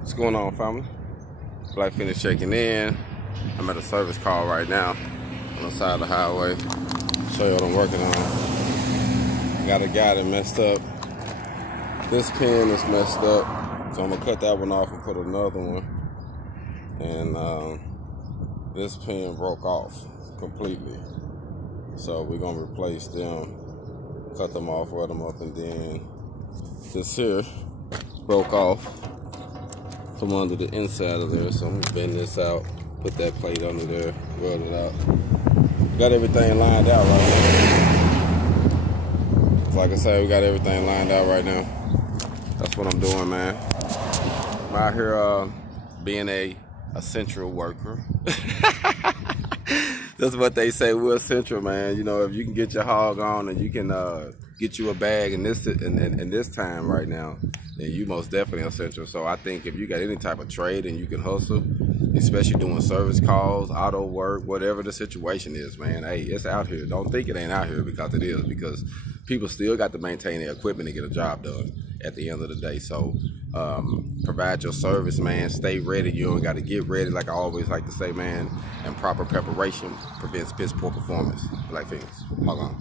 What's going on, family? Black Phoenix checking in. I'm at a service call right now on the side of the highway. Show you what I'm working on. Got a guy that messed up. This pin is messed up, so I'm gonna cut that one off and put another one. And this pin broke off completely, so we're gonna replace them, cut them off, weld them up, and then this here broke off from under the inside of there, so I'm gonna bend this out, put that plate under there, weld it out. Got everything lined out right now. Like I said, we got everything lined out right now. That's what I'm doing, man. I'm out here being a essential worker. That's what they say, we're essential, man. You know, if you can get your hog on and you can get you a bag in this time right now, then you most definitely essential. So I think if you got any type of trade and you can hustle, especially doing service calls, auto work, whatever the situation is, man, hey, it's out here. Don't think it ain't out here, because it is, because people still got to maintain their equipment and get a job done at the end of the day. So provide your service, man. Stay ready. You don't got to get ready, like I always like to say, man. And proper preparation prevents piss poor performance. Black Phoenix. Hold on.